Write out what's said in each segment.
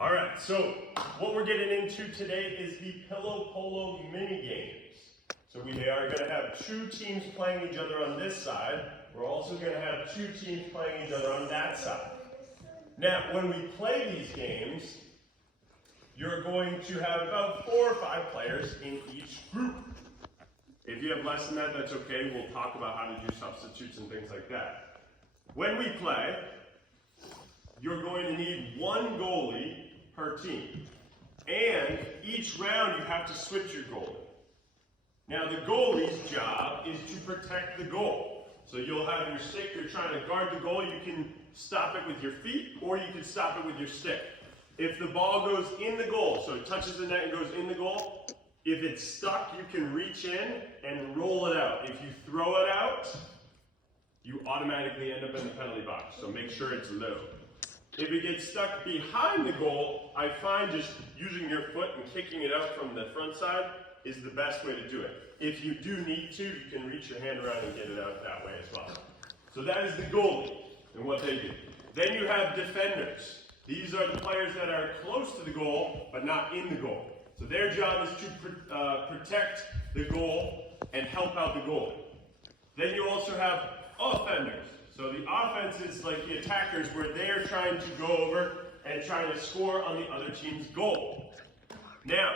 All right, so what we're getting into today is the Pillo-Pollo mini games. So we are going to have two teams playing each other on this side. We're also going to have two teams playing each other on that side. Now, when we play these games, you're going to have about 4 or 5 players in each group. If you have less than that, that's okay. We'll talk about how to do substitutes and things like that. When we play, you're going to need one goalie per team. And each round you have to switch your goalie. Now the goalie's job is to protect the goal. So you'll have your stick, you're trying to guard the goal, you can stop it with your feet or you can stop it with your stick. If the ball goes in the goal, so it touches the net and goes in the goal, if it's stuck, you can reach in and roll it out. If you throw it out, you automatically end up in the penalty box, so make sure it's low. If it gets stuck behind the goal, I find just using your foot and kicking it out from the front side is the best way to do it. If you do need to, you can reach your hand around and get it out that way as well. So that is the goalie and what they do. Then you have defenders. These are the players that are close to the goal, but not in the goal. So their job is to protect the goal and help out the goalie. Then you also have offenders. So the offense is like the attackers where they're trying to go over and trying to score on the other team's goal. Now,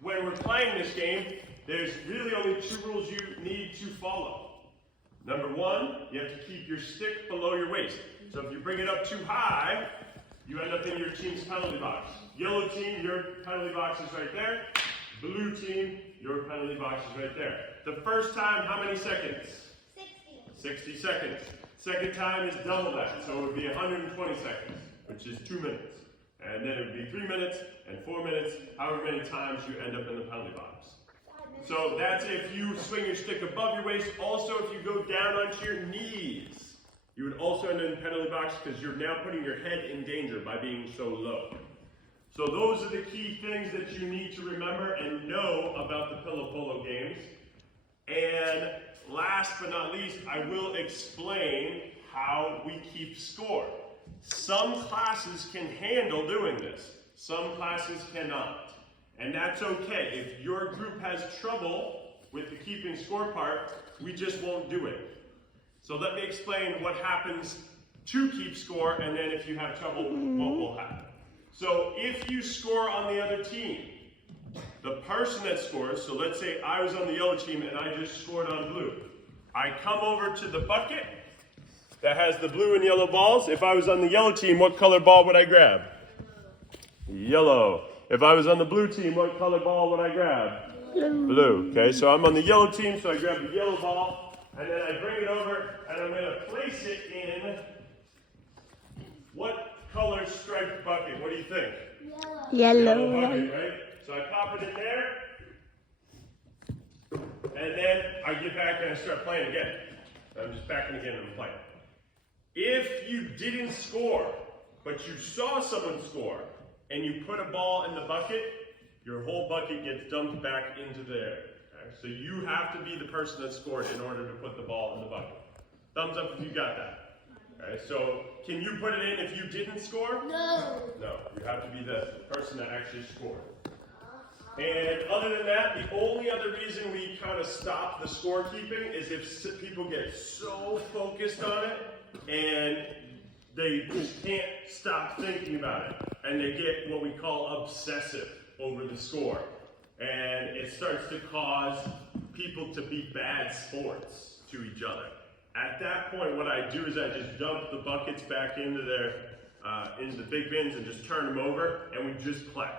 when we're playing this game, there's really only 2 rules you need to follow. Number 1, you have to keep your stick below your waist. So if you bring it up too high, you end up in your team's penalty box. Yellow team, your penalty box is right there. Blue team, your penalty box is right there. The first time, how many seconds? 60 seconds. Second time is double that, so it would be 120 seconds, which is 2 minutes. And then it would be 3 minutes and 4 minutes, however many times you end up in the penalty box. So that's if you swing your stick above your waist. Also, if you go down onto your knees, you would also end up in the penalty box because you're now putting your head in danger by being so low. So those are the key things that you need to remember and know about the Pillo-Pollo games. And last but not least, I will explain how we keep score. Some classes can handle doing this. Some classes cannot. And that's okay. If your group has trouble with the keeping score part, we just won't do it. So let me explain what happens to keep score, and then if you have trouble, what will happen. So if you score on the other team, the person that scores, so let's say I was on the yellow team and I just scored on blue. I come over to the bucket that has the blue and yellow balls. If I was on the yellow team, what color ball would I grab? Yellow. If I was on the blue team, what color ball would I grab? Blue. Okay, so I'm on the yellow team, so I grab the yellow ball, and then I bring it over, and I'm going to place it in what color striped bucket? What do you think? Yellow. Yellow bucket, right? So I pop it in there, and then I get back and I start playing again. I'm just backing again and playing. If you didn't score, but you saw someone score, and you put a ball in the bucket, your whole bucket gets dumped back into there. Okay? So you have to be the person that scored in order to put the ball in the bucket. Thumbs up if you got that. Okay? So can you put it in if you didn't score? No. No, you have to be the person that actually scored. And other than that, the only other reason we kind of stop the scorekeeping is if people get so focused on it and they just can't stop thinking about it. And they get what we call obsessive over the score. And it starts to cause people to be bad sports to each other. At that point, what I do is I just dump the buckets back into the big bins and just turn them over, and we just play.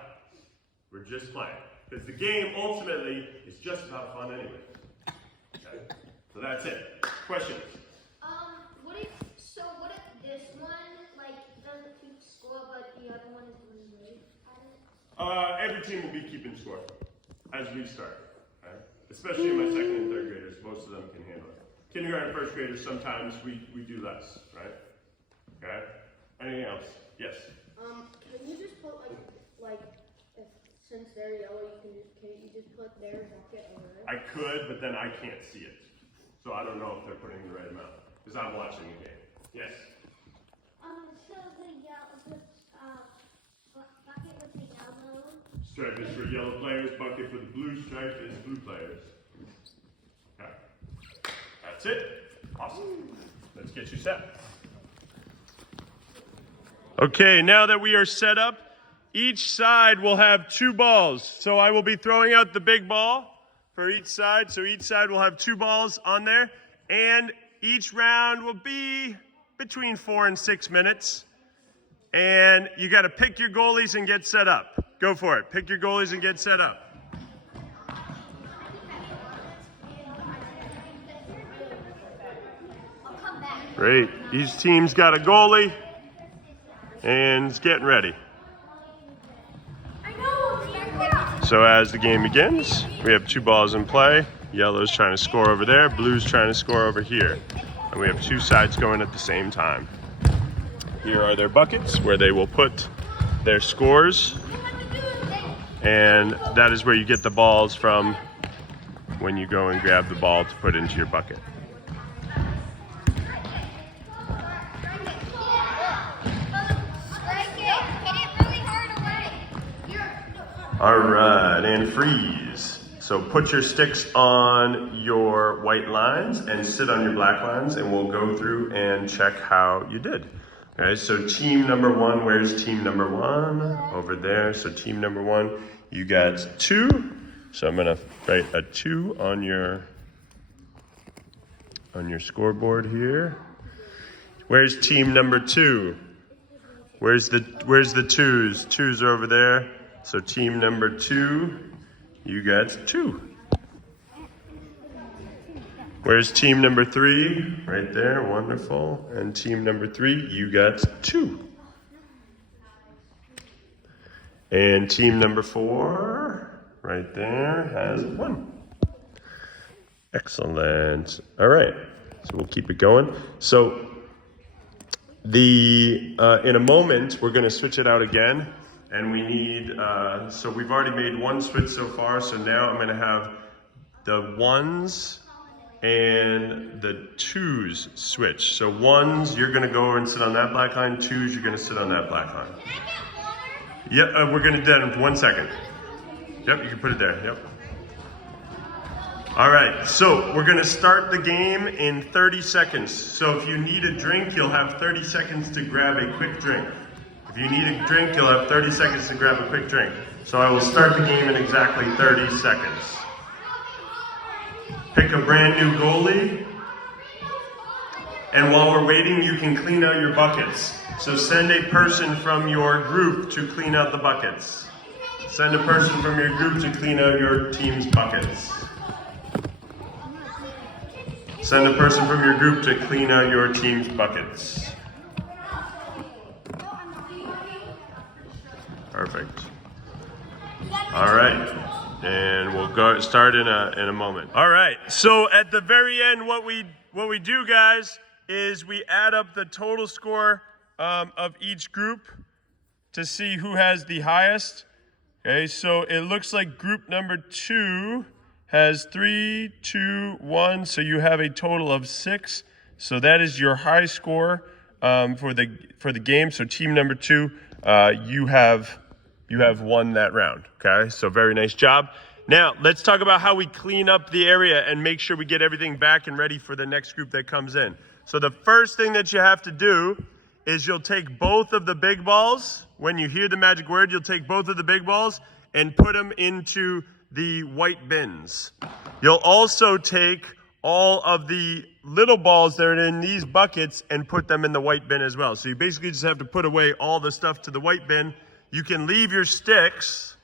We're just playing. Because the game, ultimately, is just about fun anyway. Okay? So that's it. Questions? What if this one, doesn't keep score, but the other one is really great at it? Every team will be keeping score as we start. Okay? Especially my second and third graders, most of them can handle it. Kindergarten, first graders, sometimes we do less, right? Okay? Anything else? Yes? Can you just put since they're yellow, can't you just put their bucket over it? I could, but then I can't see it. So I don't know if they're putting the right amount. Because I'm watching the game. Yes? So the Stripe is for yellow players, bucket for the blue, stripe is blue players. Okay. That's it. Awesome. Let's get you set. Okay, now that we are set up, each side will have 2 balls. So I will be throwing out the big ball for each side. So each side will have 2 balls on there. And each round will be between 4 and 6 minutes. And you got to pick your goalies and get set up. Go for it. Pick your goalies and get set up. Great. Each team's got a goalie and is getting ready. So as the game begins, we have 2 balls in play. Yellow's trying to score over there. Blue's trying to score over here. And we have 2 sides going at the same time. Here are their buckets where they will put their scores. And that is where you get the balls from when you go and grab the ball to put into your bucket. All right, and freeze. So put your sticks on your white lines and sit on your black lines, and we'll go through and check how you did. Okay, so team number 1, where's team number 1? Over there. So team number 1, you got 2. So I'm gonna write a 2 on your scoreboard here. Where's team number 2? Where's the 2s? 2s are over there. So team number 2, you got 2. Where's team number 3? Right there, wonderful. And team number 3, you got 2. And team number 4, right there, has 1. Excellent. All right, so we'll keep it going. So in a moment, we're gonna switch it out again. And we need, so we've already made 1 switch so far, so now I'm gonna have the 1s and the 2s switch. So 1s, you're gonna go over and sit on that black line, 2s, you're gonna sit on that black line. Yep, we're gonna do that in 1 second. Yep, you can put it there, yep. All right, so we're gonna start the game in 30 seconds. So if you need a drink, you'll have 30 seconds to grab a quick drink. If you need a drink, you'll have 30 seconds to grab a quick drink. So I will start the game in exactly 30 seconds. Pick a brand new goalie. And while we're waiting, you can clean out your buckets. So send a person from your group to clean out the buckets. Send a person from your group to clean out your team's buckets. Send a person from your group to clean out your team's buckets. Perfect. All right, and we'll start in a moment. All right, so at the very end, what we do, guys, is we add up the total score of each group to see who has the highest. Okay, so it looks like group number 2 has 3, 2, 1, so you have a total of 6. So that is your high score for the game. So team number 2, you have won that round, okay? So very nice job. Now, let's talk about how we clean up the area and make sure we get everything back and ready for the next group that comes in. So the first thing that you have to do is you'll take both of the big balls. When you hear the magic word, you'll take both of the big balls and put them into the white bins. You'll also take all of the little balls that are in these buckets and put them in the white bin as well. So you basically just have to put away all the stuff to the white bin. You can leave your sticks,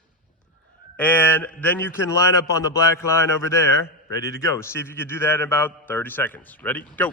and then you can line up on the black line over there, ready to go. See if you can do that in about 30 seconds. Ready? Go.